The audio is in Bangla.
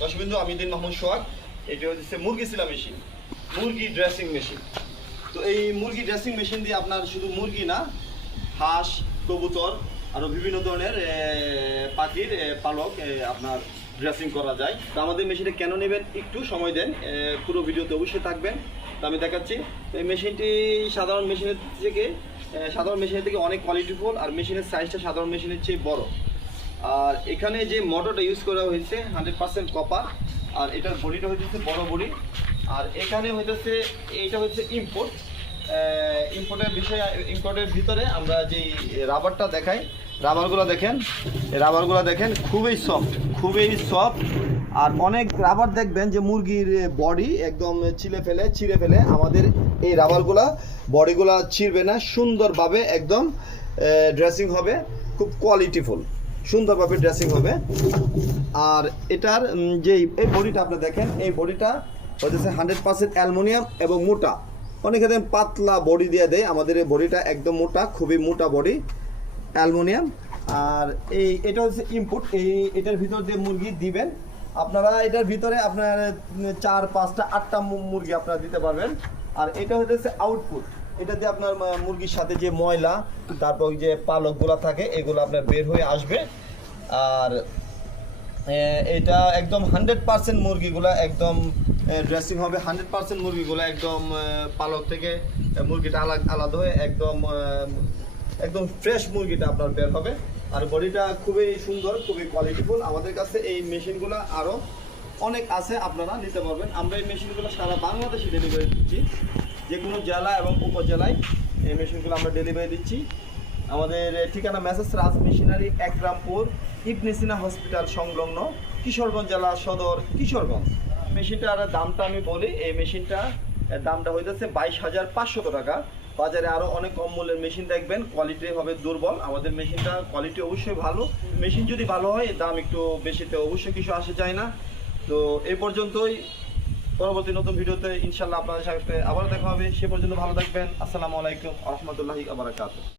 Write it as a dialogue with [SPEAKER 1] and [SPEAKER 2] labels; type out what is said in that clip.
[SPEAKER 1] দর্শকবিন্দু আমি দিন মোহাম্মদ সোহাগ। এটি হচ্ছে মুরগি সিলা মেশিন মুরগি ড্রেসিং মেশিন তো এই মুরগি ড্রেসিং মেশিন দিয়ে আপনার শুধু মুরগি না, হাঁস, কবুতর আরও বিভিন্ন ধরনের পাখির পালক আপনার ড্রেসিং করা যায়। তো আমাদের মেশিনে কেন নেবেন? একটু সময় দেন পুরো ভিডিওতে অবশ্যই থাকবেন। তো আমি দেখাচ্ছি এই মেশিনটি সাধারণ মেশিনের থেকে সাধারণ মেশিনের থেকে অনেক কোয়ালিটিফুল আর মেশিনের সাইজটা সাধারণ মেশিনের চেয়ে বড়। আর এখানে যে মোটরটা ইউজ করা হয়েছে হান্ড্রেড পার্সেন্ট কপার আর এটার বডিটা হচ্ছে বড় বডি। আর এখানে হইতেছে, এইটা হচ্ছে ইম্পোর্ট ইম্পোর্টের বিষয়ে ইম্পোর্টের ভিতরে আমরা যেই রাবারটা দেখাই রাবারগুলো দেখেন রাবারগুলো দেখেন, খুবই সফট খুবই সফট আর অনেক রাবার দেখবেন যে মুরগির বডি একদম ছিলে ফেলে, ছিঁড়ে ফেলে। আমাদের এই রাবারগুলা বডিগুলা ছিঁড়বে না, সুন্দরভাবে একদম ড্রেসিং হবে, খুব কোয়ালিটিফুল সুন্দরভাবে ড্রেসিং হবে। আর এটার যে এই বডিটা আপনি দেখেন, এই বডিটা হচ্ছে হান্ড্রেড পার্সেন্ট অ্যালমোনিয়াম এবং মোটা। অনেকে দেখেন পাতলা বডি দিয়ে দেয়, আমাদের এই বডিটা একদম মোটা, খুবই মোটা বডি, অ্যালমোনিয়াম। আর এই, এটা হচ্ছে ইনপুট এই, এটার ভিতর দিয়ে মুরগি দিবেন। আপনারা এটার ভিতরে আপনার চার, পাঁচটা, আটটা মুরগি আপনারা দিতে পারবেন। আর এটা হচ্ছে আউটপুট এটা দিয়ে আপনার মুরগির সাথে যে ময়লা, তারপর ওই যে পালকগুলো থাকে, এগুলো আপনার বের হয়ে আসবে। আর এটা একদম হান্ড্রেড পার্সেন্ট মুরগিগুলো একদম ড্রেসিং হবে। হান্ড্রেড পার্সেন্ট মুরগিগুলো একদম পালক থেকে মুরগিটা আলাদা আলাদা হয়ে একদম একদম ফ্রেশ মুরগিটা আপনার বের হবে। আর বডিটা খুবই সুন্দর, খুবই কোয়ালিটিফুল আমাদের কাছে এই মেশিনগুলো আরও অনেক আছে, আপনারা নিতে পারবেন। আমরা এই মেশিনগুলো সারা বাংলাদেশে ডেলিভারি দিচ্ছি। যে কোনো জেলা এবং উপজেলায় এই মেশিনগুলো আমরা ডেলিভারি দিচ্ছি। আমাদের ঠিকানা message Raj machinery Ekrampur Ibn Sina hospital সংলগ্ন কিশোরগঞ্জ জেলা সদর কিশোরগঞ্জ। মেশিনটার দামটা আমি বলি, এই মেশিনটা দামটা হইতেছে বাইশ হাজার পাঁচশত টাকা। বাজারে আরও অনেক কম মূল্যের মেশিন দেখবেন কোয়ালিটি হবে দুর্বল। আমাদের মেশিনটা কোয়ালিটি অবশ্যই ভালো। মেশিন যদি ভালো হয় দাম একটু বেশিতে অবশ্যই কিছু আসে যায় না। তো এই পর্যন্তই। পরবর্তী নতুন ভিডিওতে ইনশাল্লাহ আপনাদের সাথে আবার দেখা হবে। সে পর্যন্ত ভালো থাকবেন। আসসালামু আলাইকুম রহমতুল্লাহি আবরাকাত